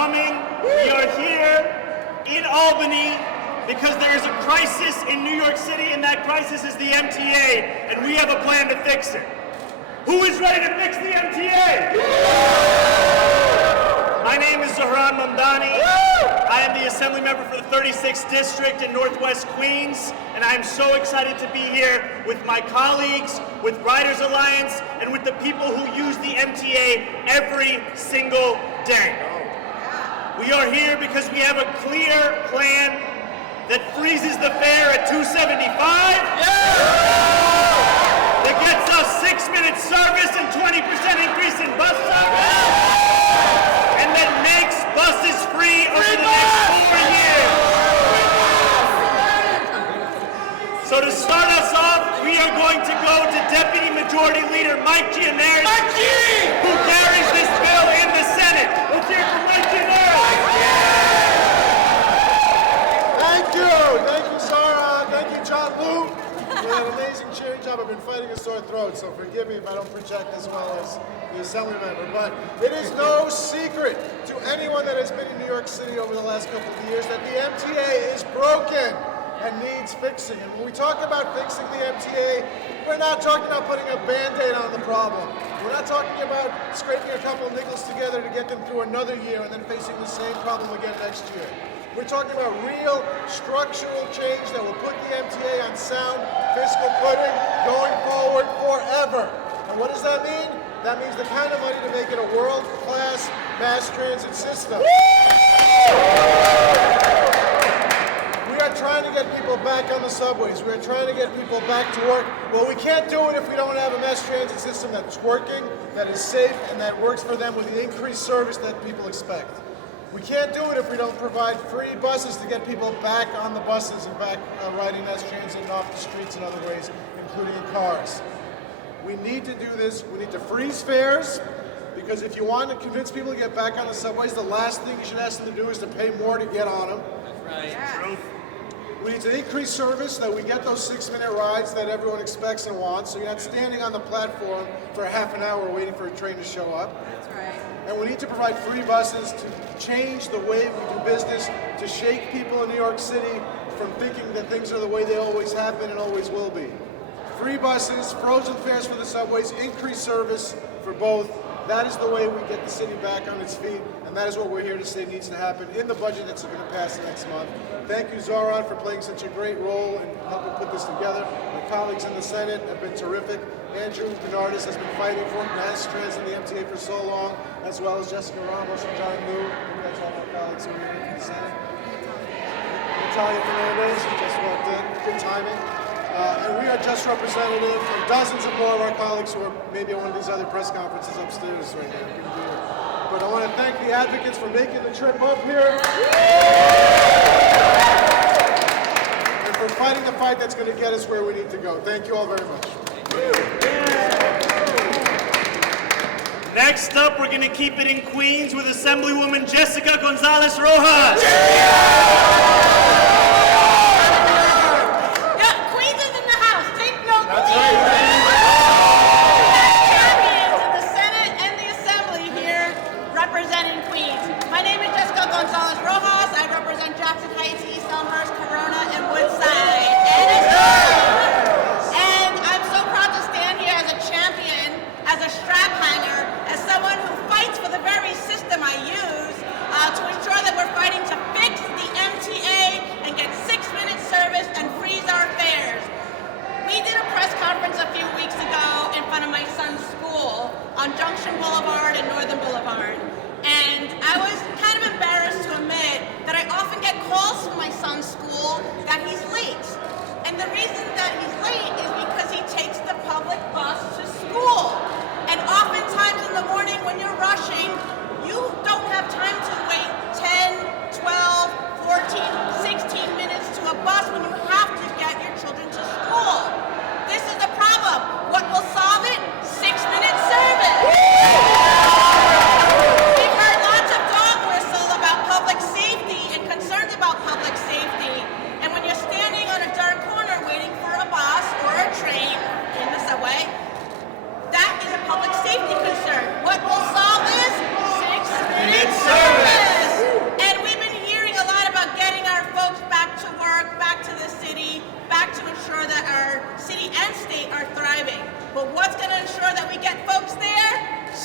coming. We are here in Albany because there is a crisis in New York City, and that crisis is the MTA, and we have a plan to fix it. Who is ready to fix the MTA? My name is Zohran Mamdani. I am the Assembly Member for the 36th District in Northwest Queens, and I am so excited to be here with my colleagues, with Riders Alliance, and with the people who use the MTA every single day. We are here because we have a clear plan that freezes the fare at $2.75, that gets us 6-minute service and 20% increase in bus service, and that makes buses free over the next 4 years. So to start us off, we are going to go to Deputy Majority Leader Mike Gianaris, who carries this bill in the Senate. Let's hear it from Mike Gianaris. Thank you, Sarah. Thank you, John Lou. You did an amazing cheering job. I've been fighting a sore throat, so forgive me if I don't project as well as the Assembly member. But it is no secret to anyone that has been in New York City over the last couple of years that the MTA is broken and needs fixing. And when we talk about fixing the MTA, we're not talking about putting a Band-Aid on the problem. We're not talking about scraping a couple of nickels together to get them through another year and then facing the same problem again next year. We're talking about real structural change that will put the MTA on sound fiscal footing going forward forever. And what does that mean? That means the kind of money to make it a world-class mass transit system. We are trying to get people back on the subways. We are trying to get people back to work. Well, we can't do it if we don't have a mass transit system that's working, that is safe, and that works for them with the increased service that people expect. We can't do it if we don't provide free buses to get people back on the buses and back riding mass transit and off the streets in other ways, including in cars. We need to do this. We need to freeze fares, because if you want to convince people to get back on the subways, the last thing you should ask them to do is to pay more to get on them. That's right. Yeah. We need to increase service so that we get those 6-minute rides that everyone expects and wants, so you're not standing on the platform for a half an hour waiting for a train to show up. That's right. And we need to provide free buses to change the way we do business, to shake people in New York City from thinking that things are the way they always have been and always will be. Free buses, frozen fares for the subways, increased service for both. That is the way we get the city back on its feet, and that is what we're here to say needs to happen in the budget that's going to pass next month. Thank you, Zohran, for playing such a great role in helping put this together. My colleagues in the Senate have been terrific. Andrew Gianaris has been fighting for mass transit in the MTA for so long, as well as Jessica Ramos and John Liu. That's all my colleagues who are here in the Senate. Natalia Fernandez, who just walked in. Good timing. And we are just representative of dozens of more of our colleagues who are maybe at one of these other press conferences upstairs right now. But I want to thank the advocates for making the trip up here. And for fighting the fight that's going to get us where we need to go. Thank you all very much. Next up, we're going to keep it in Queens with Assemblywoman Jessica Gonzalez Rojas. to ensure that we're fighting to fix the MTA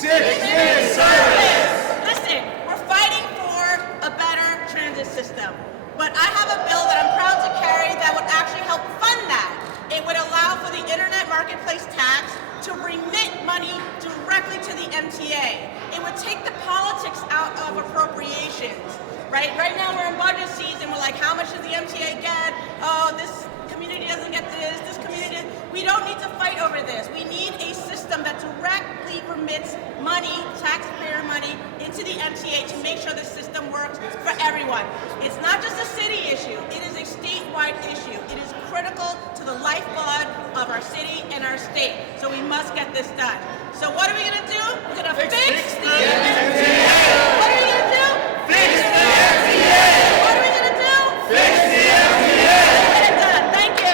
6-minute service! Listen, we're fighting for a better transit system, but I have a bill that I'm proud to carry that would actually help fund that. It would allow for the Internet Marketplace tax to remit money directly to the MTA. It would take the politics out of appropriations, right? Right now we're in budget season, we're like, how much does the MTA get? Oh, this community doesn't get this community doesn't. We don't need to fight over this. We need a system that directly remits money, taxpayer money, into the MTA to make sure the system works for everyone. It's not just a city issue, it is a statewide issue. It is critical to the lifeblood of our city and our state. So we must get this done. So what are we gonna do? We're gonna fix the MTA. What are we gonna do? Fix the MTA! What are we gonna do? Fix the MTA! Get it done. Thank you.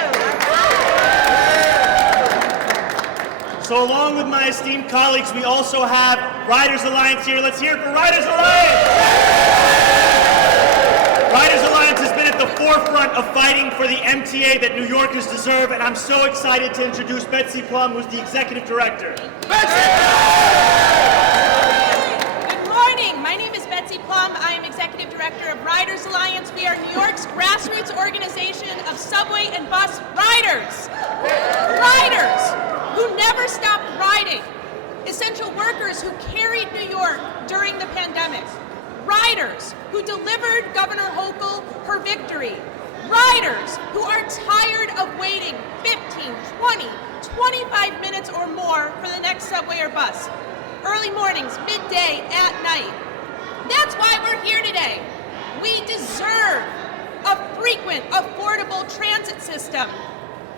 So along with my esteemed colleagues, we also have Riders Alliance here. Let's hear it for Riders Alliance! Riders Alliance has been at the forefront of fighting for the MTA that New Yorkers deserve, and I'm so excited to introduce Betsy Plum, who's the Executive Director. Good morning. My name is Betsy Plum. I am Executive Director of Riders Alliance. We are New York's grassroots organization of subway and bus riders. Riders who never stopped riding. Essential workers who carried New York during the pandemic. Riders who delivered Governor Hochul her victory. Riders who are tired of waiting 15, 20, 25 minutes or more for the next subway or bus. Early mornings, midday, at night. That's why we're here today. We deserve a frequent, affordable transit system.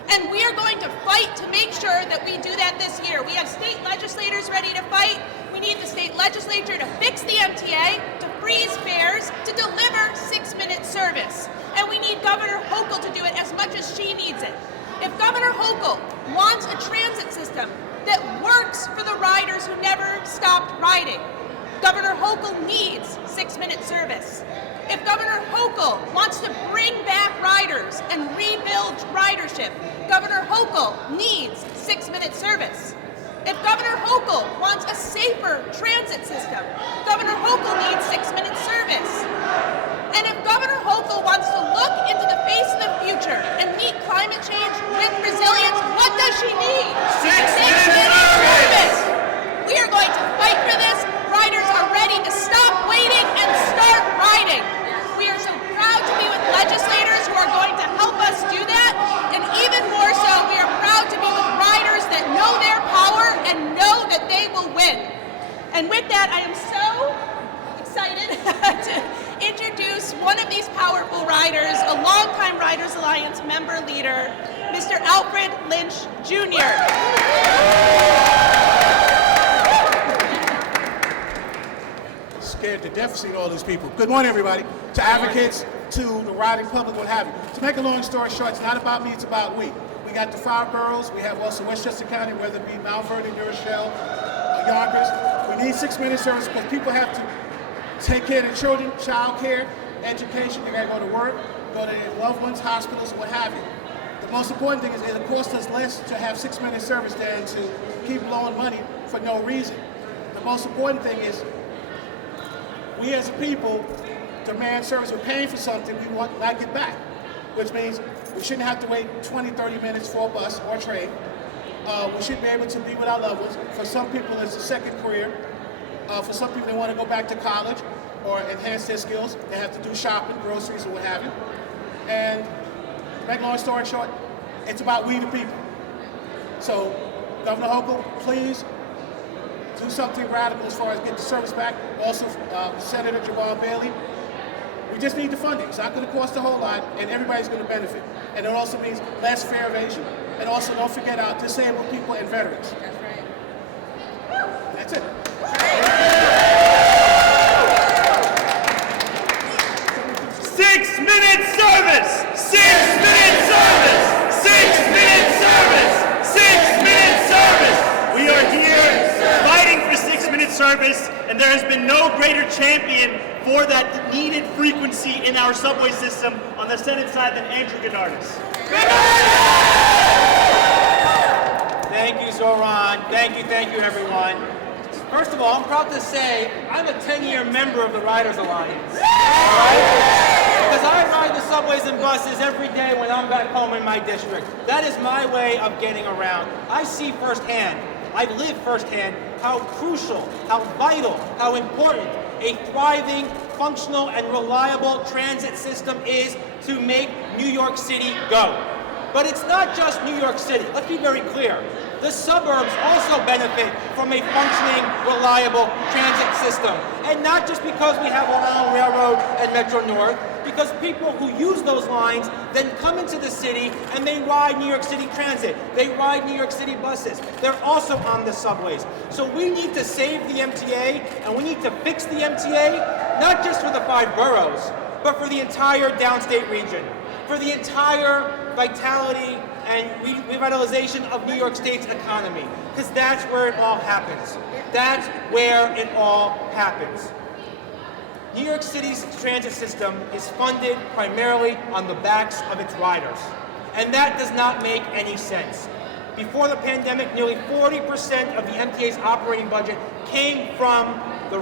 And we are going to fight to make sure that we do that this year. We have state legislators ready to fight. We need the state legislature to fix the MTA, to freeze fares, to deliver 6-minute service. And we need Governor Hochul to do it as much as she needs it. If Governor Hochul wants a transit system that works for the riders who never stopped riding, Governor Hochul needs 6-minute service. If Governor Hochul wants to bring back riders and rebuild ridership, Governor Hochul needs 6-minute service. If Governor Hochul wants a safer transit system, Governor Hochul needs 6-minute service. And if Governor Hochul wants to look into the face of the future and meet climate change with resilience, what does she need? 6-minute service! We are going to fight for this. Riders are ready to stop waiting and start riding. We are so proud to be with legislators who are going to help us do that. And even more so, we are proud to be with riders that know their power and know that they will win. And with that, I am so excited to introduce one of these powerful riders, a longtime Riders Alliance member leader, Mr. Alfred Lynch Jr. Scared to death seeing all these people. Good morning, everybody. To advocates, to the riding public, what have you. To make a long story short, it's not about me, it's about we. We got the 5 boroughs. We have also Westchester County, whether it be Mount Vernon, New Rochelle, Yonkers. We need 6-minute service because people have to take care of their children, child care, education. They got to go to work, go to their loved ones, hospitals, what have you. The most important thing is it'll cost us less to have 6-minute service than to keep blowing money for no reason. The most important thing is we as a people demand service. We're paying for something we want not get back, which means we shouldn't have to wait 20, 30 minutes for a bus or a train. We should be able to be with our loved ones. For some people, it's a second career. For some people, they want to go back to college or enhance their skills. They have to do shopping, groceries, or what have you. And to make a long story short, it's about we the people. So, Governor Hochul, please do something radical as far as get the service back. Also, Senator Jabal Bailey, we just need the funding. It's not going to cost a whole lot, and everybody's going to benefit. And it also means less fare evasion. And also, don't forget our disabled people and veterans. That's right. That's it. 6-minute service! 6-minute service! 6-minute service! 6-minute service! We are here fighting for 6-minute service, and there has been no greater champion for that needed frequency in our subway system on the Senate side than Andrew Gianaris. Thank you, Zoran. Thank you, everyone. First of all, I'm proud to say I'm a 10-year member of the Riders Alliance. Because I ride the subways and buses every day when I'm back home in my district. That is my way of getting around. I see firsthand, I live firsthand, how crucial, how vital, how important a thriving, functional, and reliable transit system is to make New York City go. But it's not just New York City. Let's be very clear. The suburbs also benefit from a functioning, reliable transit system. And not just because we have our own railroad and Metro North, because people who use those lines then come into the city and they ride New York City Transit. They ride New York City buses. They're also on the subways. So we need to save the MTA and we need to fix the MTA, not just for the 5 boroughs, but for the entire downstate region, for the entire vitality and revitalization of New York State's economy, because that's where it all happens. That's where it all happens. New York City's transit system is funded primarily on the backs of its riders, and that does not make any sense. Before the pandemic, nearly 40% of the MTA's operating budget came from the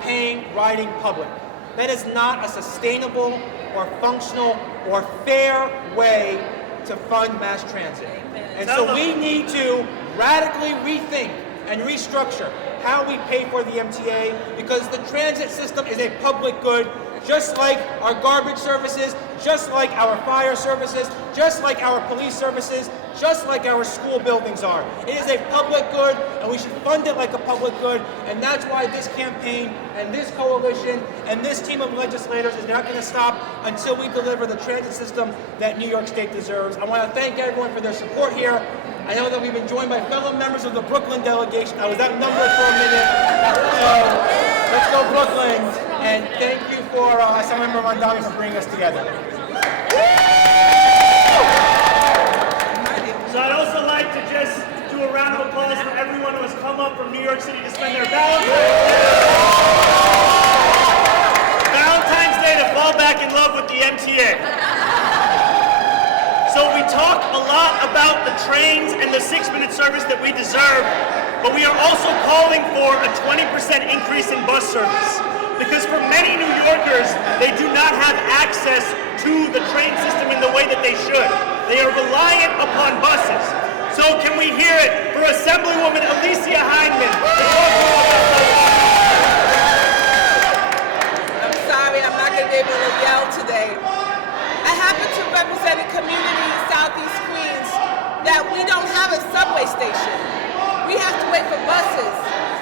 paying riding public. That is not a sustainable or functional or fair way to fund mass transit. And so we need to radically rethink and restructure how we pay for the MTA, because the transit system is a public good, just like our garbage services, just like our fire services, just like our police services, just like our school buildings are. It is a public good, and we should fund it like a public good, and that's why this campaign and this coalition and this team of legislators is not going to stop until we deliver the transit system that New York State deserves. I want to thank everyone for their support here. I know that we've been joined by fellow members of the Brooklyn delegation. I was outnumbered for a minute, so let's go Brooklyn, and thank you for Assemblymember Mondani for bringing us together. So I'd also like to just do a round of applause for everyone who has come up from New York City to spend their Valentine's Day to fall back in love with the MTA. So we talk a lot about the trains and the 6-minute service that we deserve, but we are also calling for a 20% increase in bus service. Because for many New Yorkers, they do not have access to the train system in the way that they should. They are reliant upon buses. So can we hear it for Assemblywoman Alicia Heinman? I'm sorry, I'm not going to be able to yell today. I happen to represent a community in Southeast Queens that we don't have a subway station. We have to wait for buses.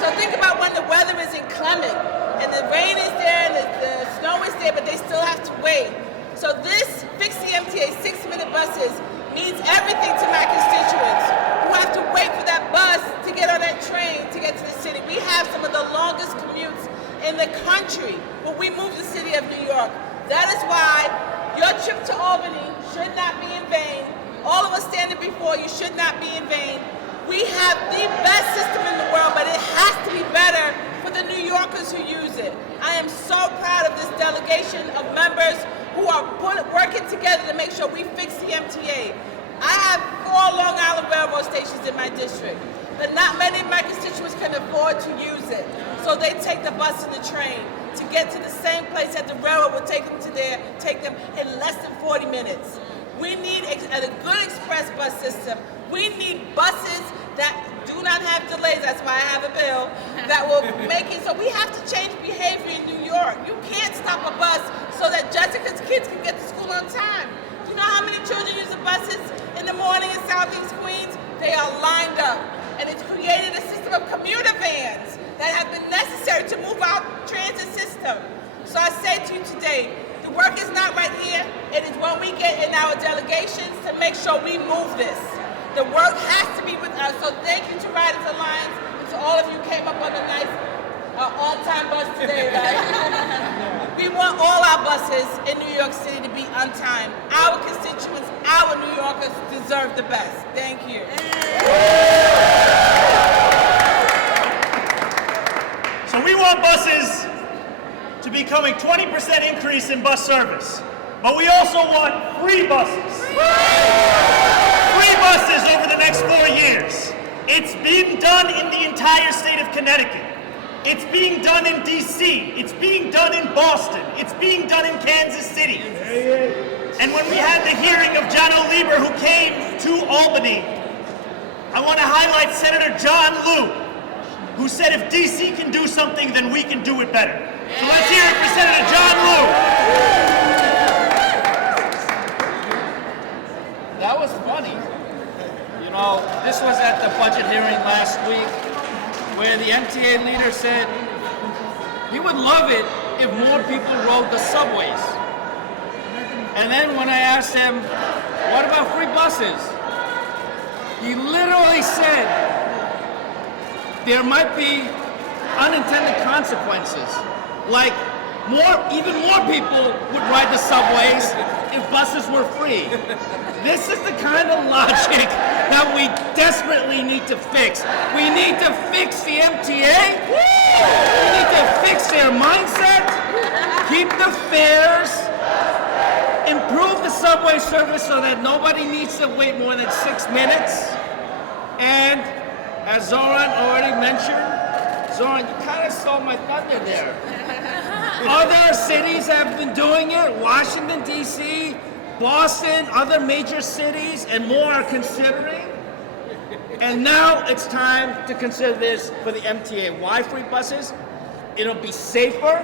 So think about when the weather is inclement and the rain is there and the snow is there, but they still have to wait. So this Fix the MTA 6-minute buses means everything to my constituents who have to wait for that bus to get on that train to get to the city. We have some of the longest commutes in the country when we move the city of New York. That is why your trip to Albany should not be in vain. All of us standing before you should not be in vain. We have the best system in the world, but it has to be better for the New Yorkers who use it. I am so proud of this delegation of members who are working together to make sure we fix the MTA. I have 4 Long Island Railroad stations in my district, but not many of my constituents can afford to use it. So they take the bus and the train to get to the same place that the railroad will take them in less than 40 minutes. We need a good express bus system. We need buses that do not have delays. That's why I have a bill that will make it so we have to change behavior in New York. You can't stop a bus so that Jessica's kids can get to school on time. Do you know how many children use the buses in the morning in Southeast Queens? They are lined up. And it's created a system of commuter vans that have been necessary to move our transit system. So I say to you today, the work is not right here. It is what we get in our delegations to make sure we move this. The work has to be with us. So thank you to Riders Alliance and to all of you who came up on a nice on-time bus today, right? We want all our buses in New York City to be on time. Our constituents, our New Yorkers deserve the best. Thank you. So we want buses to become a 20% increase in bus service. But we also want free buses. Free buses over the next 4 years. It's been done in the entire state of Connecticut. It's being done in D.C. It's being done in Boston. It's being done in Kansas City. And when we had the hearing of John Lieber, who came to Albany, I want to highlight Senator John Liu, who said if D.C. can do something, then we can do it better. So let's hear it for Senator John Liu. That was funny. You know, this was at the budget hearing last week where the MTA leader said he would love it if more people rode the subways. And then when I asked him, what about free buses? He literally said there might be unintended consequences, like even more people would ride the subways if buses were free. This is the kind of logic that we desperately need to fix. We need to fix the MTA. We need to fix their mindset, keep the fares, improve the subway service so that nobody needs to wait more than 6 minutes. And as Zoran already mentioned, Zoran, you kind of stole my thunder there. Other cities have been doing it, Washington, D.C., Boston, other major cities, and more are considering. And now it's time to consider this for the MTA. Why free buses? It'll be safer.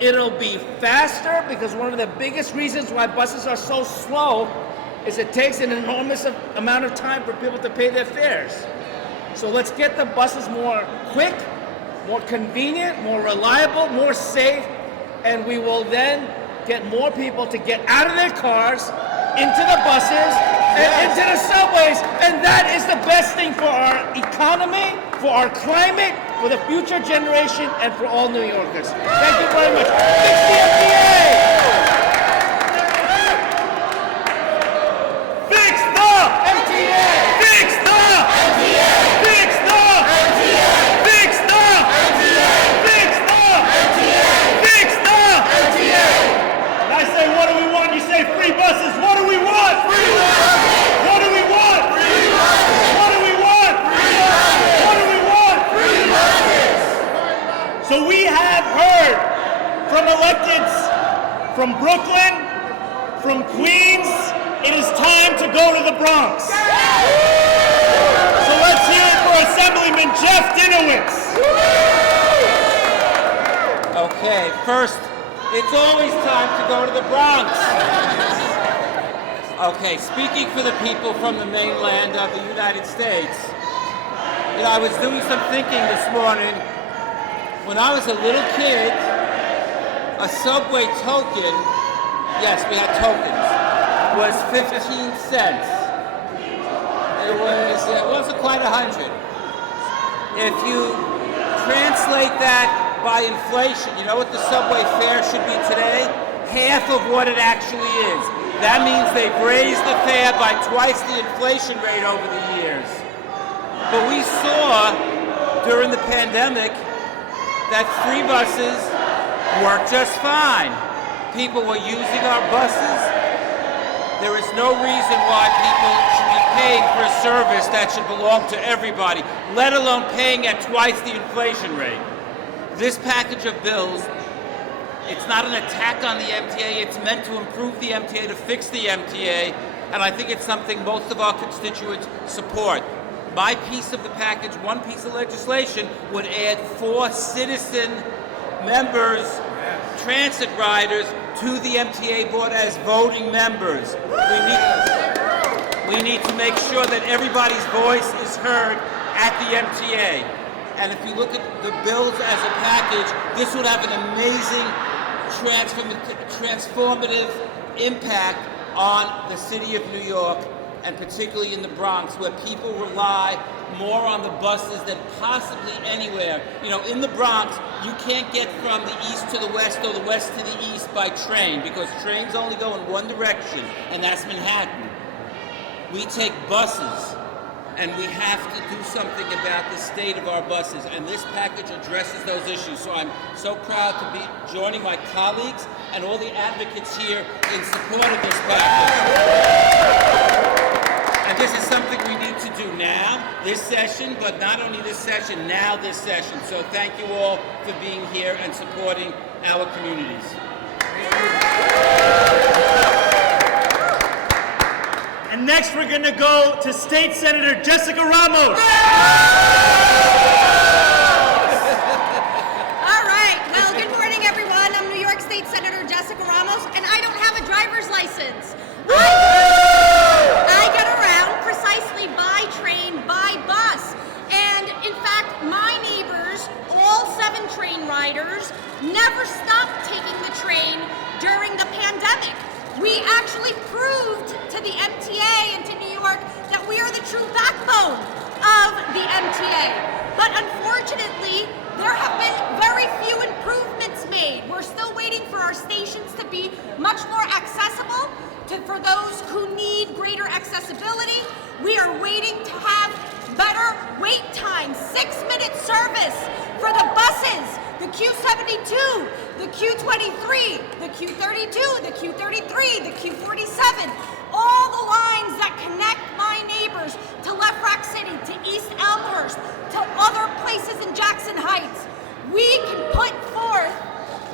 It'll be faster, because one of the biggest reasons why buses are so slow is it takes an enormous amount of time for people to pay their fares. So let's get the buses more quick, more convenient, more reliable, more safe, and we will then get more people to get out of their cars, into the buses, and into the subways, and that is the best thing for our economy, for our climate, for the future generation, and for all New Yorkers. Thank you very much. Fix the MTA! Fix the MTA! Fix the MTA! Fix the MTA! Fix the MTA! Fix the MTA! Fix the MTA! And I say, what do we want? You say free buses. What do we want? Free buses! What do we want? Free buses! What do we want? Free buses! What do we want? Free buses! So we have heard from electeds from Brooklyn, from Queens. It is time to go to the Bronx. So let's hear it for Assemblyman Jeff Dinowitz. Okay, first, it's always time to go to the Bronx. Okay, speaking for the people from the mainland of the United States, you know, I was doing some thinking this morning. When I was a little kid, a subway token, yes, we had tokens, was 15 cents. It wasn't quite 100. If you translate that by inflation, you know what the subway fare should be today? Half of what it actually is. That means they've raised the fare by twice the inflation rate over the years. But we saw during the pandemic that free buses worked just fine. People were using our buses. There is no reason why people should be paying for a service that should belong to everybody, let alone paying at twice the inflation rate. This package of bills, it's not an attack on the MTA, it's meant to improve the MTA, to fix the MTA, and I think it's something most of our constituents support. My piece of the package, one piece of legislation, would add 4 citizen members, transit riders, to the MTA board as voting members. We need to make sure that everybody's voice is heard at the MTA. And if you look at the bills as a package, this would have an amazing transformative impact on the city of New York, and particularly in the Bronx, where people rely more on the buses than possibly anywhere. You know, in the Bronx, you can't get from the east to the west or the west to the east by train, because trains only go in one direction, and that's Manhattan. We take buses, and we have to do something about the state of our buses, and this package addresses those issues. So I'm so proud to be joining my colleagues and all the advocates here in support of this package. And this is something we need to do now, this session, but not only this session, now this session. So thank you all for being here and supporting our communities. And next we're going to go to State Senator Jessica Ramos. All right. Well, good morning, everyone. I'm New York State Senator Jessica Ramos, and I don't have a driver's license. I get around precisely by train, by bus. And in fact, my neighbors, all 7 train riders, never stopped taking the train during the pandemic. We actually proved to the MTA and to New York that we are the true backbone of the MTA. But unfortunately, there have been very few improvements made. We're still waiting for our stations to be much more accessible for those who need greater accessibility. We are waiting to have better wait times, 6-minute service for the buses, the Q72, the Q23, the Q32, the Q33, the Q47, all the lines that connect my neighbors to Left Rock City, to East Elmhurst, to other places in Jackson Heights. We can put forth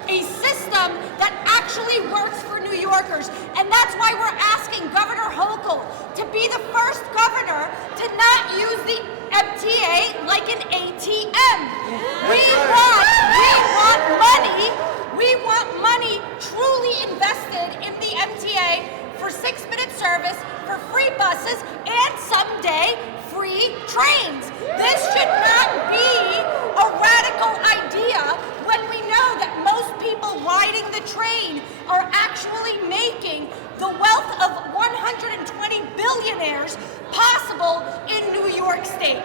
a system that actually works for New Yorkers. And that's why we're asking Governor Hochul to be the first governor to not use the MTA like an ATM. We want money truly invested in the MTA for 6-minute service, for free buses, and someday free trains. This should not be a radical idea when we know that most people riding the train are actually making the wealth of 120 billionaires possible in New York State.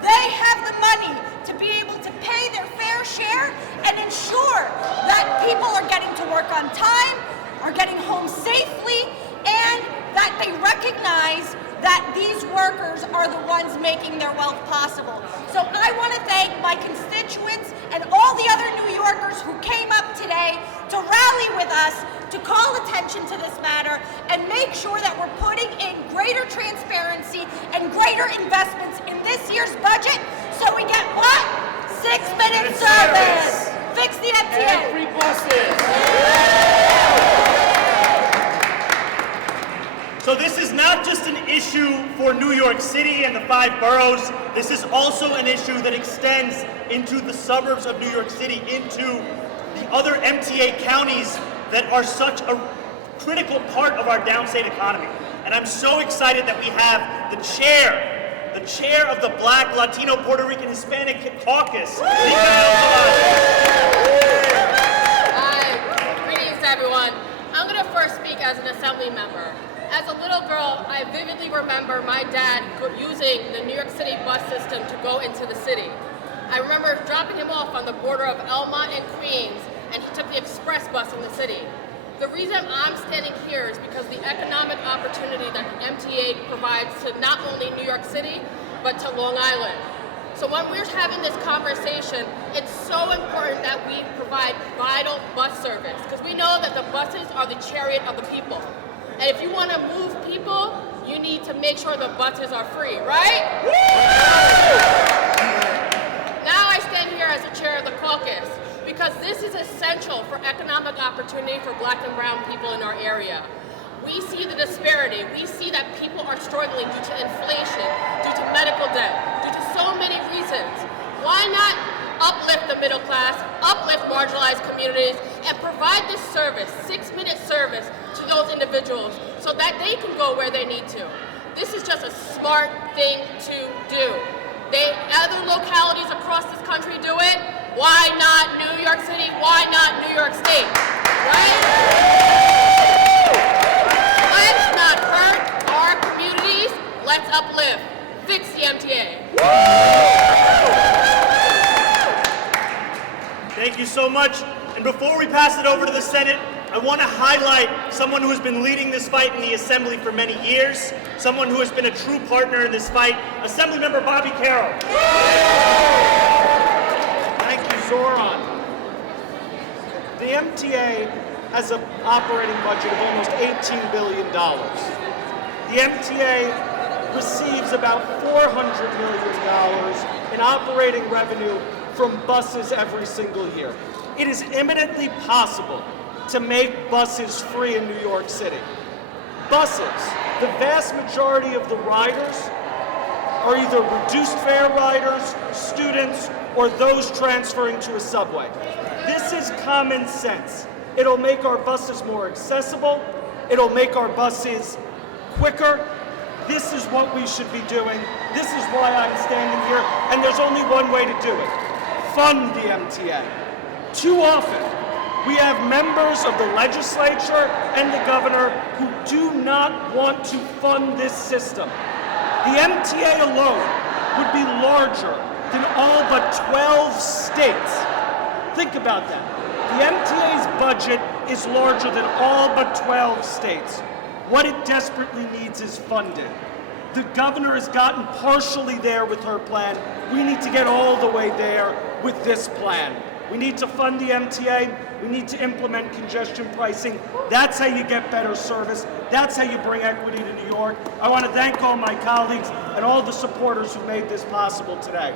They have the money to be able to pay their fair share and ensure that people are getting to work on time, are getting home safely, and that they recognize that these workers are the ones making their wealth possible. So I want to thank my constituents and all the other New Yorkers who came up today to rally with us, to call attention to this matter, and make sure that we're putting in greater transparency and greater investments in this year's budget so we get what? 6-minute service! Fix the MTA! Free buses. So this is not just an issue for New York City and the 5 boroughs. This is also an issue that extends into the suburbs of New York City, into the other MTA counties that are such a critical part of our downstate economy. And I'm so excited that we have the chair of the Black, Latino, Puerto Rican, Hispanic Caucus. Hi, greetings everyone. I'm going to first speak as an assembly member. As a little girl, I vividly remember my dad using the New York City bus system to go into the city. I remember dropping him off on the border of Elmont and Queens, and he took the express bus in the city. The reason I'm standing here is because the economic opportunity that the MTA provides to not only New York City, but to Long Island. So when we're having this conversation, it's so important that we provide vital bus service, because we know that the buses are the chariot of the people. And if you want to move people, you need to make sure the buses are free, right? Now I stand here as the chair of the caucus because this is essential for economic opportunity for Black and brown people in our area. We see the disparity. We see that people are struggling due to inflation, due to medical debt, due to so many reasons. Why not uplift the middle class, uplift marginalized communities, and provide this service, 6-minute service, to those individuals so that they can go where they need to. This is just a smart thing to do. Other localities across this country do it. Why not New York City? Why not New York State? Right? Let's not hurt our communities. Let's uplift. Fix the MTA. Thank you so much. And before we pass it over to the Senate, I want to highlight someone who has been leading this fight in the Assembly for many years, someone who has been a true partner in this fight, Assemblymember Bobby Carroll. Thank you, Zoran. The MTA has an operating budget of almost $18 billion. The MTA receives about $400 million in operating revenue from buses every single year. It is eminently possible to make buses free in New York City. Buses, the vast majority of the riders are either reduced fare riders, students, or those transferring to a subway. This is common sense. It'll make our buses more accessible. It'll make our buses quicker. This is what we should be doing. This is why I'm standing here, and there's only one way to do it. Fund the MTA. Too often, we have members of the legislature and the governor who do not want to fund this system. The MTA alone would be larger than all but 12 states. Think about that. The MTA's budget is larger than all but 12 states. What it desperately needs is funding. The governor has gotten partially there with her plan. We need to get all the way there with this plan. We need to fund the MTA. We need to implement congestion pricing. That's how you get better service. That's how you bring equity to New York. I want to thank all my colleagues and all the supporters who made this possible today.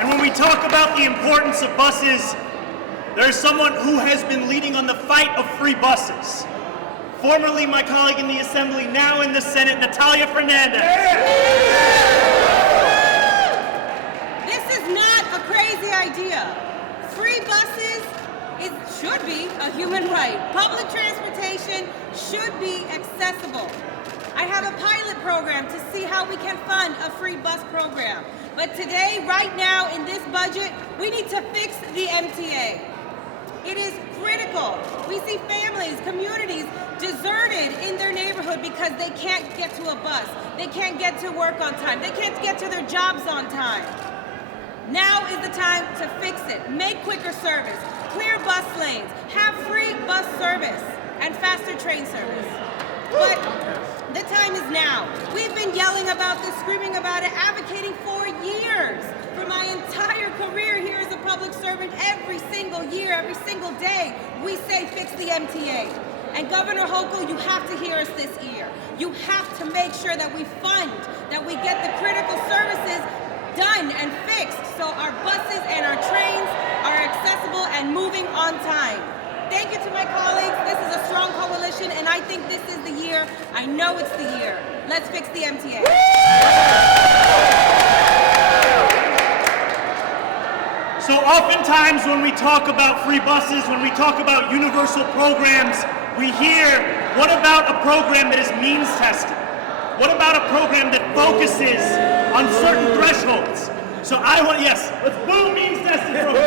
And when we talk about the importance of buses, there's someone who has been leading on the fight of free buses. Formerly my colleague in the Assembly, now in the Senate, Natalia Fernandez. This is not a crazy idea. Free buses, it should be a human right. Public transportation should be accessible. I have a pilot program to see how we can fund a free bus program. But today, right now, in this budget, we need to fix the MTA. It is critical. We see families, communities deserted in their neighborhood because they can't get to a bus. They can't get to work on time. They can't get to their jobs on time. Now is the time to fix it. Make quicker service, clear bus lanes, have free bus service, and faster train service. But the time is now. We've been yelling about this, screaming about it, advocating for years. For my entire career here as a public servant, every single year, every single day, we say fix the MTA. And Governor Hochul, you have to hear us this year. You have to make sure that we fund, that we get the critical services done and fixed so our buses and our trains are accessible and moving on time. Thank you to my colleagues. This is a strong coalition, and I think this is the year. I know it's the year. Let's fix the MTA. So oftentimes when we talk about free buses, when we talk about universal programs, we hear, what about a program that is means tested? What about a program that focuses on certain thresholds? So let's boo means tested program.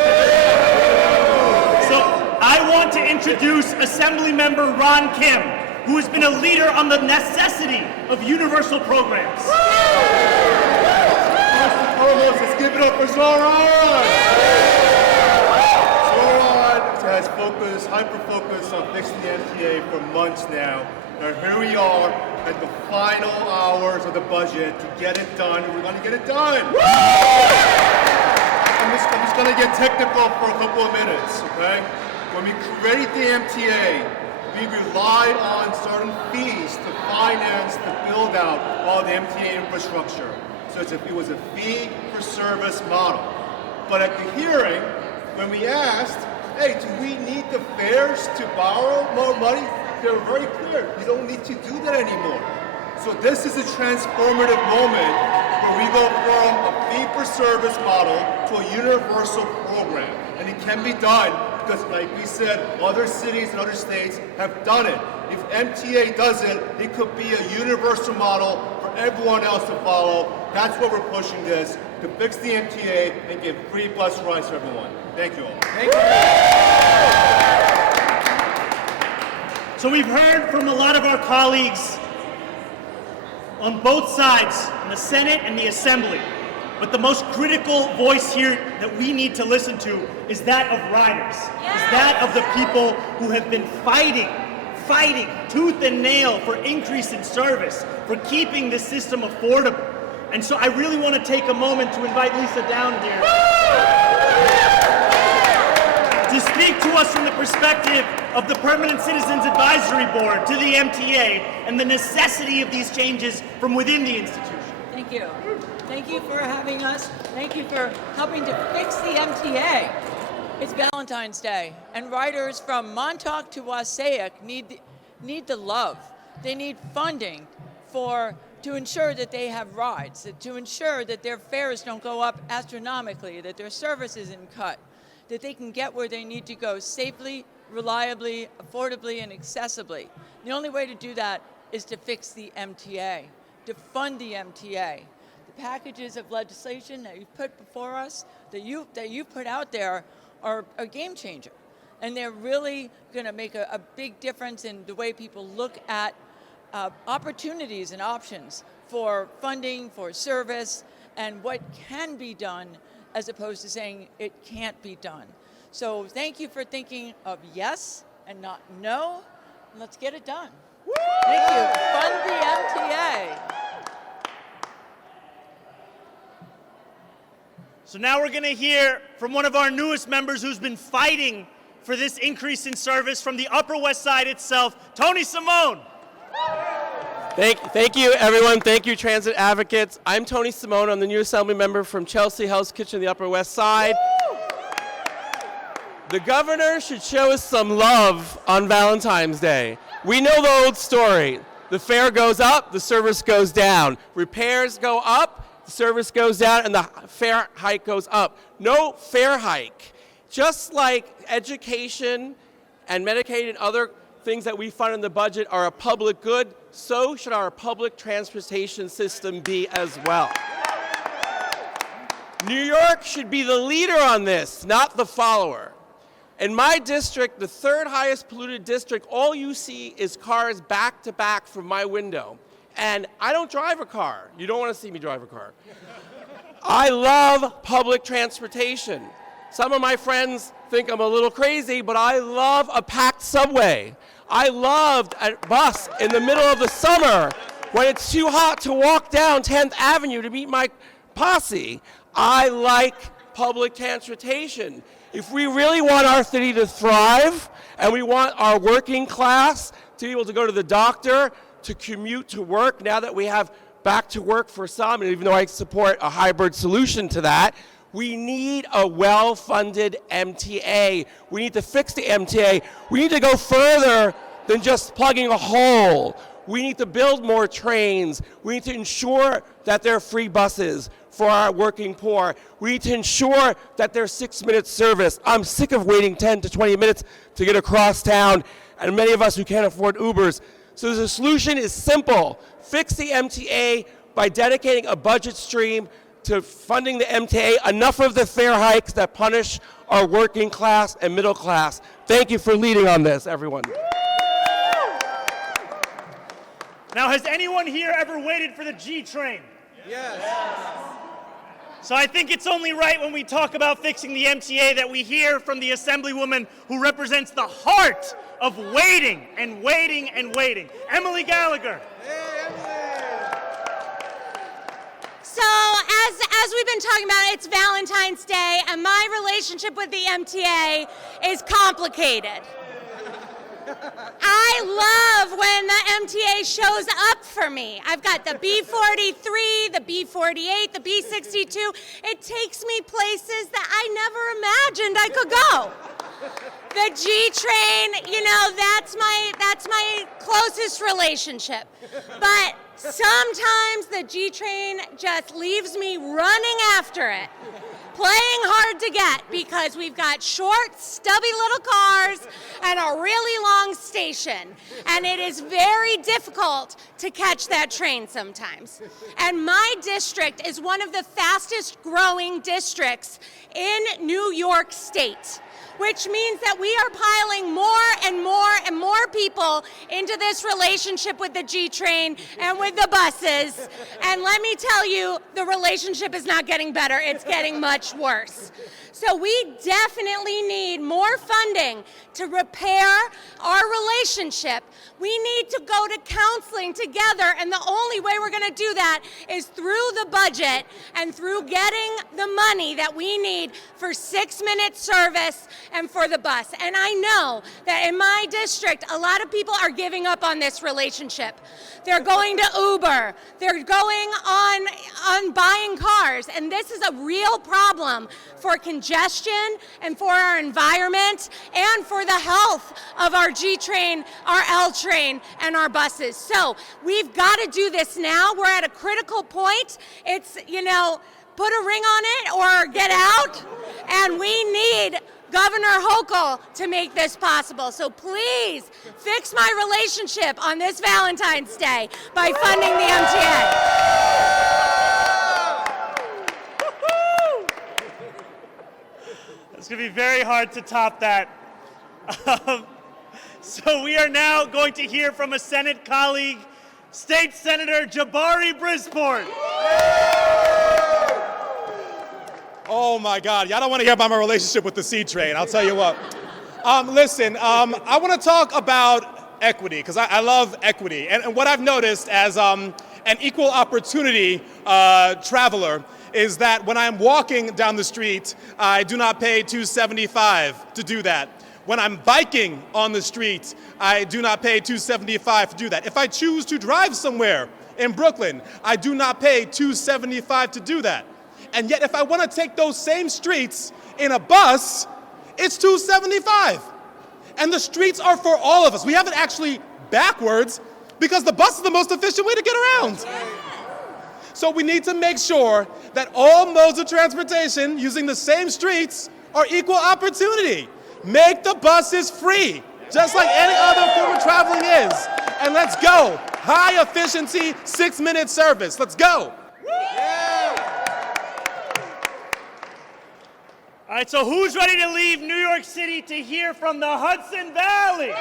So I want to introduce Assemblymember Ron Kim, who has been a leader on the necessity of universal programs. First and foremost, let's give it up for Zoran! Zoran has hyper-focused on fixing the MTA for months now. Now here we are at the final hours of the budget to get it done. We're going to get it done. I'm just going to get technical for a couple of minutes, okay? When we created the MTA, we relied on certain fees to finance the build-out of the MTA infrastructure. So it was a fee-for-service model. But at the hearing, when we asked, hey, do we need the fares to borrow more money? They were very clear, you don't need to do that anymore. So this is a transformative moment where we go from a fee-for-service model to a universal program. And it can be done because, like we said, other cities and other states have done it. If MTA does it, it could be a universal model for everyone else to follow. That's what we're pushing this, to fix the MTA and give free bus rides to everyone. Thank you all. Thank you. So we've heard from a lot of our colleagues on both sides, in the Senate and the Assembly. But the most critical voice here that we need to listen to is that of riders. Yes. Is that of the people who have been fighting tooth and nail for increase in service, for keeping this system affordable. And so I really want to take a moment to invite Lisa down here. to speak to us from the perspective of the Permanent Citizens Advisory Board to the MTA and the necessity of these changes from within the institution. Thank you. Thank you for having us. Thank you for helping to fix the MTA. It's Valentine's Day, and riders from Montauk to Wassaic need the love. They need funding to ensure that they have rides, to ensure that their fares don't go up astronomically, that their service isn't cut, that they can get where they need to go safely, reliably, affordably, and accessibly. The only way to do that is to fix the MTA, to fund the MTA. The packages of legislation that you've put before us, that you put out there, are a game changer. And they're really going to make a big difference in the way people look at opportunities and options for funding, for service, and what can be done as opposed to saying it can't be done. So thank you for thinking of yes and not no, and let's get it done. Thank you. Fund the MTA. So now we're going to hear from one of our newest members who's been fighting for this increase in service from the Upper West Side itself, Tony Simone. Thank you, everyone. Thank you, transit advocates. I'm Tony Simone. I'm the new assembly member from Chelsea Hell's Kitchen, the Upper West Side. The governor should show us some love on Valentine's Day. We know the old story. The fare goes up, the service goes down. Repairs go up, the service goes down, and the fare hike goes up. No fare hike. Just like education and Medicaid and other things that we fund in the budget are a public good, so should our public transportation system be as well. New York should be the leader on this, not the follower. In my district, the third highest polluted district, all you see is cars back to back from my window. And I don't drive a car. You don't want to see me drive a car. I love public transportation. Some of my friends think I'm a little crazy, but I love a packed subway. I loved a bus in the middle of the summer when it's too hot to walk down 10th Avenue to meet my posse. I like public transportation. If we really want our city to thrive and we want our working class to be able to go to the doctor, to commute to work, now that we have back to work for some, and even though I support a hybrid solution to that, we need a well-funded MTA. We need to fix the MTA. We need to go further than just plugging a hole. We need to build more trains. We need to ensure that there are free buses for our working poor. We need to ensure that there's 6-minute service. I'm sick of waiting 10 to 20 minutes to get across town, and many of us who can't afford Ubers. So the solution is simple. Fix the MTA by dedicating a budget stream to funding the MTA, enough of the fare hikes that punish our working class and middle class. Thank you for leading on this, everyone. Now, has anyone here ever waited for the G train? Yes. So I think it's only right when we talk about fixing the MTA that we hear from the Assemblywoman who represents the heart of waiting and waiting and waiting. Emily Gallagher. So as we've been talking about, it's Valentine's Day, and my relationship with the MTA is complicated. I love when the MTA shows up for me. I've got the B43, the B48, the B62. It takes me places that I never imagined I could go. The G train, you know, that's my closest relationship. But sometimes the G train just leaves me running after it, playing hard to get because we've got short, stubby little cars and a really long station. And it is very difficult to catch that train sometimes. And my district is one of the fastest growing districts in New York State, which means that we are piling more and more and more people into this relationship with the G train and with the buses. And let me tell you, the relationship is not getting better, it's getting much worse. So we definitely need more funding to repair our relationship. We need to go to counseling together, and the only way we're going to do that is through the budget and through getting the money that we need for 6-minute service and for the bus. And I know that in my district, a lot of people are giving up on this relationship. They're going to Uber. They're going on buying cars. And this is a real problem for congestion and for our environment and for the health of our G train, our L train, and our buses. So we've got to do this now. We're at a critical point. It's, put a ring on it or get out. And we need Governor Hochul to make this possible. So please fix my relationship on this Valentine's Day by funding the MTA. It's going to be very hard to top that. So we are now going to hear from a Senate colleague, State Senator Jabari Brisport. Oh my God, y'all don't want to hear about my relationship with the C train, I'll tell you what. Listen, I want to talk about equity, because I love equity. And what I've noticed as an equal opportunity traveler is that when I'm walking down the street, I do not pay $2.75 to do that. When I'm biking on the street, I do not pay $2.75 to do that. If I choose to drive somewhere in Brooklyn, I do not pay $2.75 to do that. And yet, if I want to take those same streets in a bus, it's $2.75. And the streets are for all of us. We have it actually backwards because the bus is the most efficient way to get around. So we need to make sure that all modes of transportation using the same streets are equal opportunity. Make the buses free, just like any other form of traveling is. And let's go. High efficiency, 6-minute service. Let's go. All right, so who's ready to leave New York City to hear from the Hudson Valley?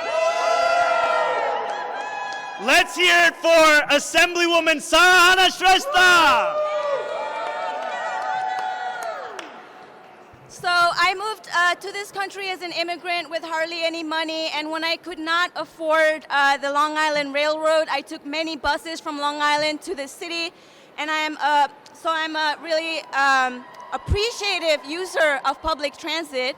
Let's hear it for Assemblywoman Sahana Shrestha. So I moved to this country as an immigrant with hardly any money, and when I could not afford the Long Island Railroad, I took many buses from Long Island to the city, and I'm a really appreciative user of public transit.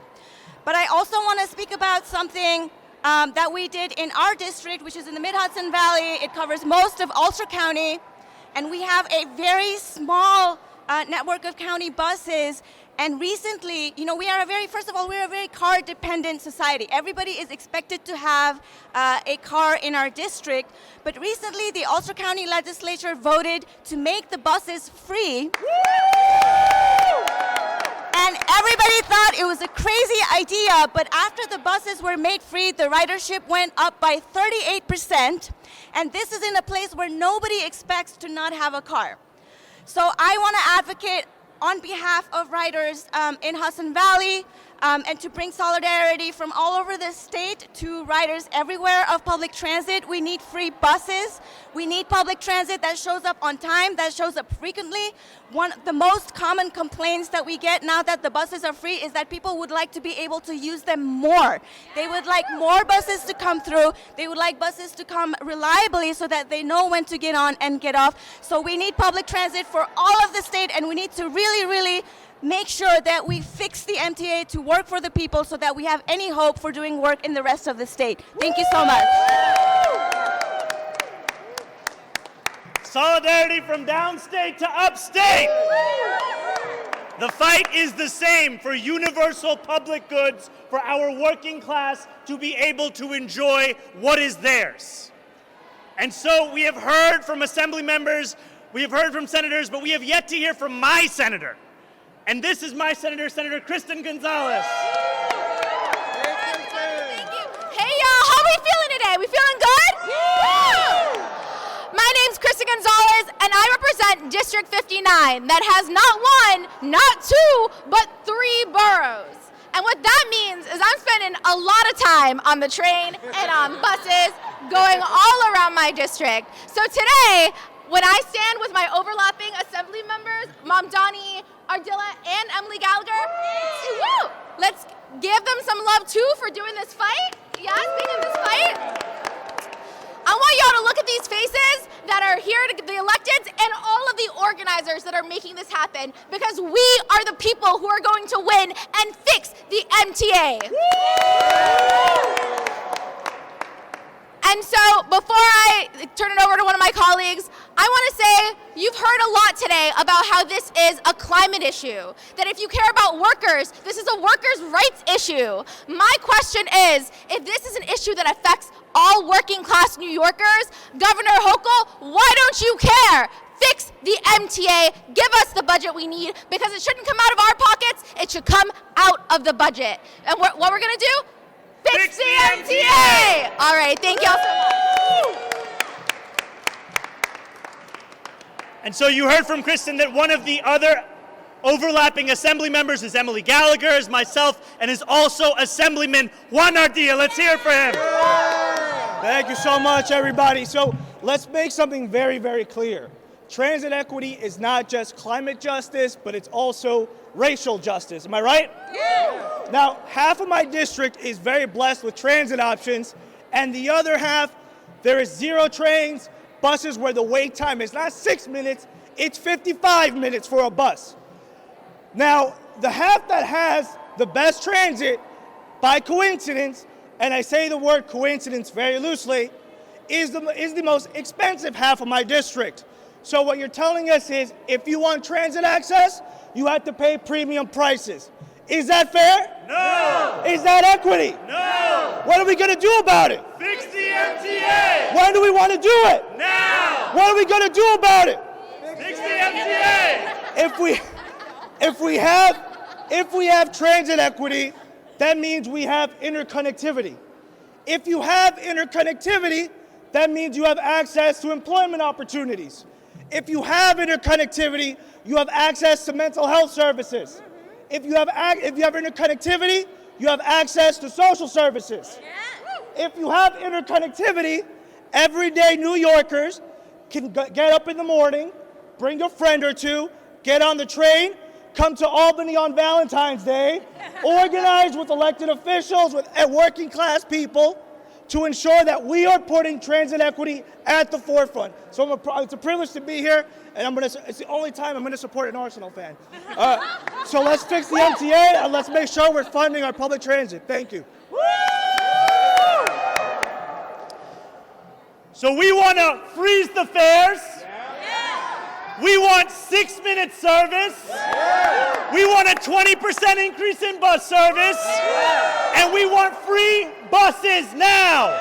But I also want to speak about something that we did in our district, which is in the Mid-Hudson Valley. It covers most of Ulster County, and we have a very small network of county buses. And recently, we're a very car-dependent society. Everybody is expected to have a car in our district. But recently, the Ulster County Legislature voted to make the buses free. And everybody thought it was a crazy idea, but after the buses were made free, the ridership went up by 38%. And this is in a place where nobody expects to not have a car. So I want to advocate on behalf of riders in Hudson Valley and to bring solidarity from all over the state to riders everywhere of public transit. We need free buses. We need public transit that shows up on time, that shows up frequently. One of the most common complaints that we get now that the buses are free is that people would like to be able to use them more. They would like more buses to come through. They would like buses to come reliably so that they know when to get on and get off. So we need public transit for all of the state, and we need to really, really make sure that we fix the MTA to work for the people so that we have any hope for doing work in the rest of the state. Thank you so much. Solidarity from downstate to upstate. The fight is the same for universal public goods for our working class to be able to enjoy what is theirs. And so we have heard from assembly members, we have heard from senators, but we have yet to hear from my senator. And this is my senator, Senator Kristen Gonzalez. Hey y'all, how we feeling today? We feeling good? Yeah. My name's Kristen Gonzalez, and I represent District 59 that has not one, not two, but 3 boroughs. And what that means is I'm spending a lot of time on the train and on buses going all around my district. So today, when I stand with my overlapping assembly members, Mom Donnie, Ardilla, and Emily Gallagher, Let's give them some love too for doing this fight. Yes, making this fight. I want y'all to look at these faces that are here to the electeds and all of the organizers that are making this happen, because we are the people who are going to win and fix the MTA. And so before I turn it over to one of my colleagues, I want to say you've heard a lot today about how this is a climate issue, that if you care about workers, this is a workers' rights issue. My question is, if this is an issue that affects all working class New Yorkers, Governor Hochul, why don't you care? Fix the MTA, give us the budget we need, because it shouldn't come out of our pockets, it should come out of the budget. And what we're gonna do? Fix the MTA! All right, thank y'all so much. And so you heard from Kristen that one of the other overlapping assembly members is Emily Gallagher, is myself, and is also Assemblyman Juan Ardilla. Let's hear it for him. Thank you so much, everybody. So let's make something very, very clear. Transit equity is not just climate justice, but it's also racial justice. Am I right? Yeah. Now, half of my district is very blessed with transit options, and the other half, there is 0 trains, buses where the wait time is not 6 minutes, it's 55 minutes for a bus. Now, the half that has the best transit, by coincidence, and I say the word coincidence very loosely, is the most expensive half of my district. So what you're telling us is, if you want transit access, you have to pay premium prices. Is that fair? No! Is that equity? No! What are we going to do about it? Fix the MTA! When do we want to do it? Now! What are we going to do about it? Fix the MTA! If we have transit equity, that means we have interconnectivity. If you have interconnectivity, that means you have access to employment opportunities. If you have interconnectivity, you have access to mental health services. If you have interconnectivity, you have access to social services. If you have interconnectivity, everyday New Yorkers can get up in the morning, bring a friend or two, get on the train, come to Albany on Valentine's Day, organize with elected officials, with working class people, to ensure that we are putting transit equity at the forefront. So it's a privilege to be here, and it's the only time I'm going to support an Arsenal fan. So let's fix the MTA, and let's make sure we're funding our public transit. Thank you. So we want to freeze the fares. We want 6-minute service. We want a 20% increase in bus service. And we want free buses now.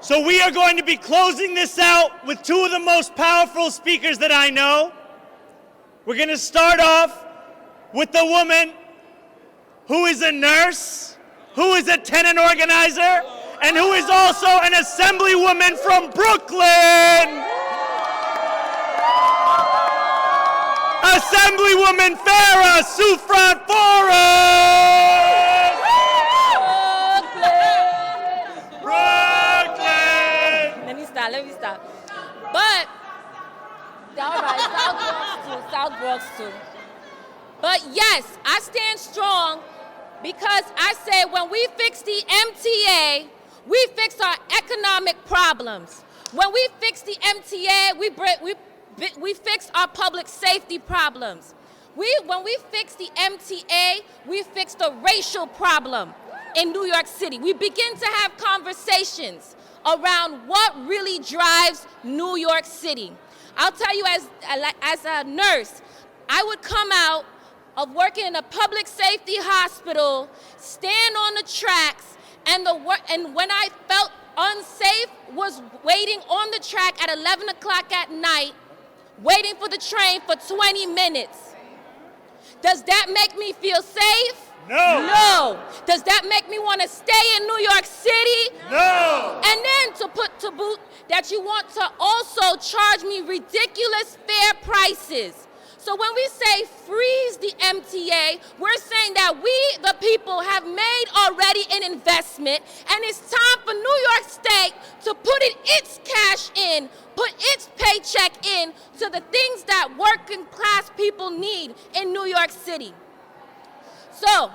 So we are going to be closing this out with 2 of the most powerful speakers that I know. We're going to start off with the woman who is a nurse, who is a tenant organizer, and who is also an assemblywoman from Brooklyn. Assemblywoman Farah Souffrant Forrest! Brooklyn! Let me stop. But, all right, South Bronx too. But yes, I stand strong because I say when we fix the MTA, we fix our economic problems. When we fix the MTA, we fix our public safety problems. When we fix the MTA, we fix the racial problem in New York City. We begin to have conversations around what really drives New York City. I'll tell you, as a nurse, I would come out of working in a public safety hospital, stand on the tracks, and when I felt unsafe, was waiting on the track at 11 o'clock at night, waiting for the train for 20 minutes. Does that make me feel safe? No. No. Does that make me want to stay in New York City? No. And then to boot that you want to also charge me ridiculous fare prices. So when we say freeze the MTA, we're saying that we, the people, have made already an investment, and it's time for New York State to put its cash in, put its paycheck in to the things that working class people need in New York City. So,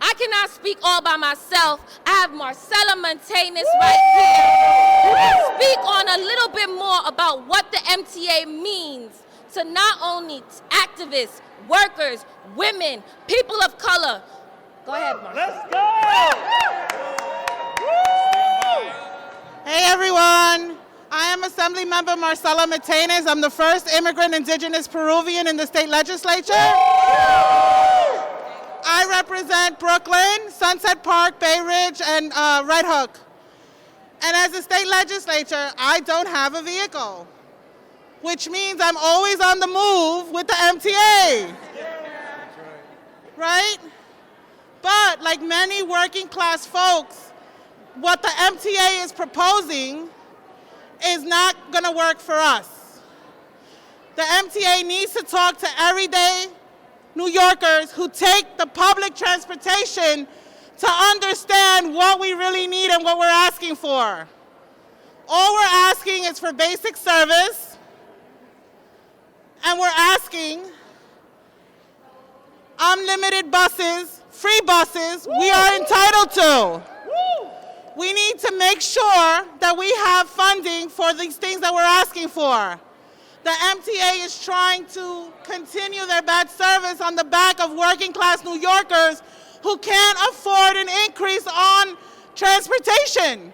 I cannot speak all by myself. I have Marcella Montanus right here who can speak on a little bit more about what the MTA means to not only activists, workers, women, people of color. Go ahead, Marcella. Let's go! Hey everyone, I am Assemblymember Marcella Montanus. I'm the first immigrant indigenous Peruvian in the state legislature. I represent Brooklyn, Sunset Park, Bay Ridge, and Red Hook. And as a state legislator, I don't have a vehicle, which means I'm always on the move with the MTA. Right? But like many working class folks, what the MTA is proposing is not gonna work for us. The MTA needs to talk to everyday New Yorkers who take the public transportation to understand what we really need and what we're asking for. All we're asking is for basic service, and we're asking unlimited buses, free buses, we are entitled to. We need to make sure that we have funding for these things that we're asking for. The MTA is trying to continue their bad service on the back of working class New Yorkers who can't afford an increase on transportation.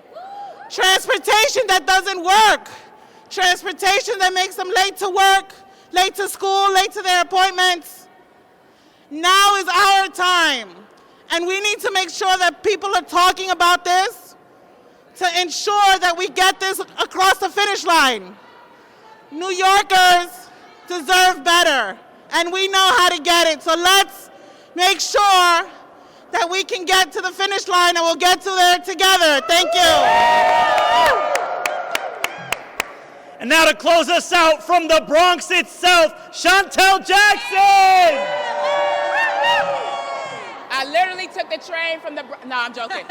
Transportation that doesn't work. Transportation that makes them late to work, late to school, late to their appointments. Now is our time. And we need to make sure that people are talking about this to ensure that we get this across the finish line. New Yorkers deserve better, and we know how to get it. So let's make sure that we can get to the finish line, and we'll get to there together. Thank you. And now to close us out from the Bronx itself, Chantel Jackson! I literally took the train from the, no, I'm joking.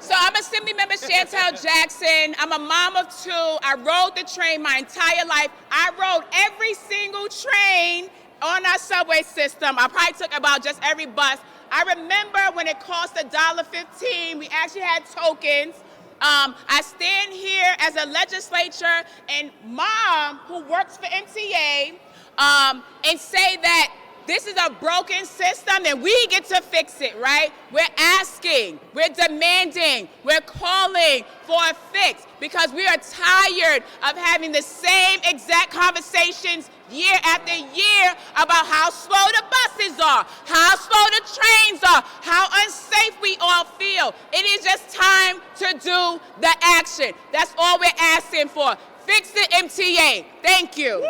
So I'm Assemblymember Chantel Jackson. I'm a mom of two. I rode the train my entire life. I rode every single train on our subway system. I probably took about just every bus. I remember when it cost $1.15, we actually had tokens. I stand here as a legislator and mom who works for MTA and say that this is a broken system and we get to fix it, right? We're asking, we're demanding, we're calling for a fix because we are tired of having the same exact conversations year after year about how slow the buses are, how slow the trains are, how unsafe we all feel. It is just time to do the action. That's all we're asking for. Fix the MTA. Thank you.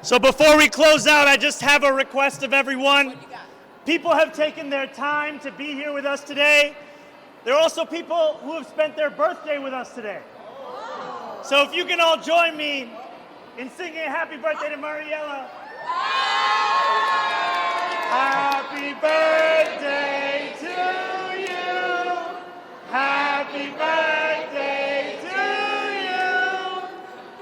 So before we close out, I just have a request of everyone. People have taken their time to be here with us today. There are also people who have spent their birthday with us today. So if you can all join me in singing happy birthday to Mariella. Happy birthday to you. Happy birthday to you.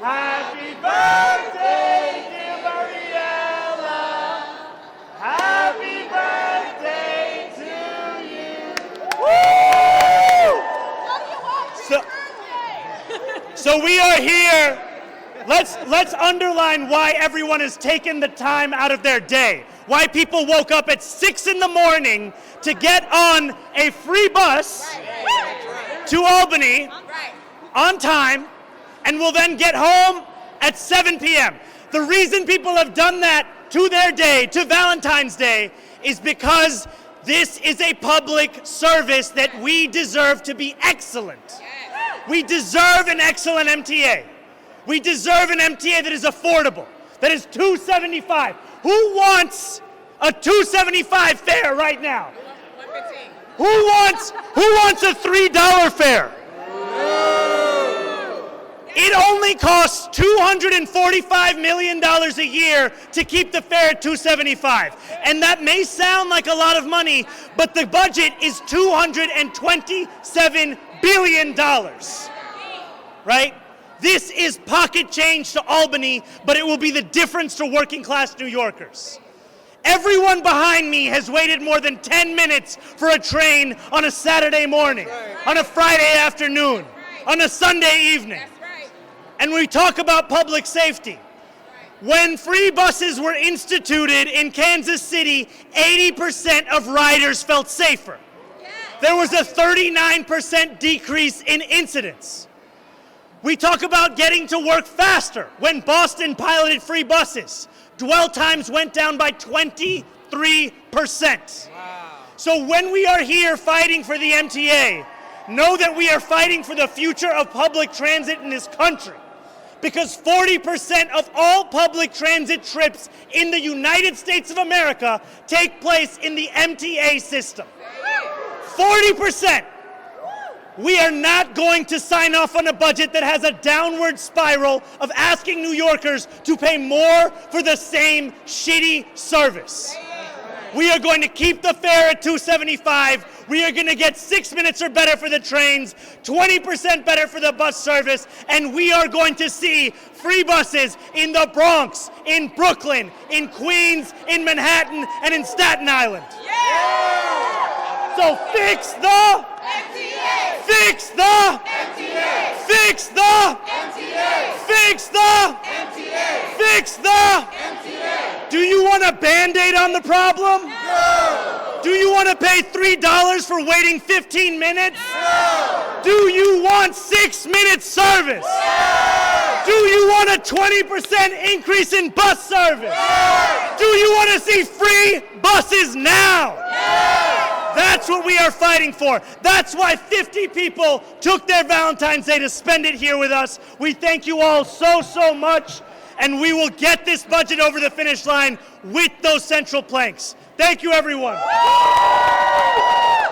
Happy birthday, dear Mariella. Happy birthday to you. Woo! So we are here. Let's underline why everyone has taken the time out of their day. Why people woke up at 6 in the morning to get on a free bus to Albany on time and will then get home at 7 p.m. The reason people have done that to their day, to Valentine's Day, is because this is a public service that we deserve to be excellent. We deserve an excellent MTA. We deserve an MTA that is affordable, that is $2.75. Who wants a $2.75 fare right now? Who wants a $3 fare? It only costs $245 million a year to keep the fare at $2.75. And that may sound like a lot of money, but the budget is $227 billion, right? This is pocket change to Albany, but it will be the difference to working class New Yorkers. Everyone behind me has waited more than 10 minutes for a train on a Saturday morning, on a Friday afternoon, on a Sunday evening. And we talk about public safety. When free buses were instituted in Kansas City, 80% of riders felt safer. There was a 39% decrease in incidents. We talk about getting to work faster. When Boston piloted free buses, dwell times went down by 23%. Wow. So when we are here fighting for the MTA, know that we are fighting for the future of public transit in this country. Because 40% of all public transit trips in the United States of America take place in the MTA system. 40%. We are not going to sign off on a budget that has a downward spiral of asking New Yorkers to pay more for the same shitty service. We are going to keep the fare at $2.75. We are going to get 6 minutes or better for the trains, 20% better for the bus service, and we are going to see free buses in the Bronx, in Brooklyn, in Queens, in Manhattan, and in Staten Island. So fix the MTA! Fix the MTA! Fix the MTA! Fix the MTA! Fix the MTA! Do you want a Band-Aid on the problem? No! Do you want to pay $3 for waiting 15 minutes? No! Do you want 6-minute service? No! Do you want a 20% increase in bus service? No! Do you want to see free buses now? No! That's what we are fighting for. That's why 50 people took their Valentine's Day to spend it here with us. We thank you all so, so much, and we will get this budget over the finish line with those central planks. Thank you, everyone.